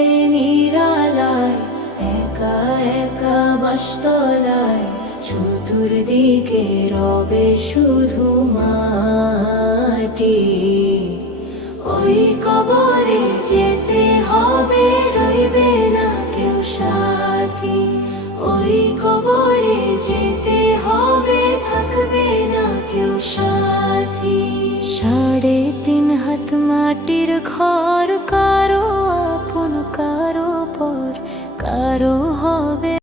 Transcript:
রবে নিরালায়, একা একা বাসতলায়, চতুর্দিকে রবে শুধু মাটি। ওই কবরে যেতে হবে, রইবে না কেউ সাথী। ওই কবরে যেতে হবে, থাকবে না কেউ সাথী। 3.5 হাত মাটির ঘর, কারো আপন কারো পর, কারো হবে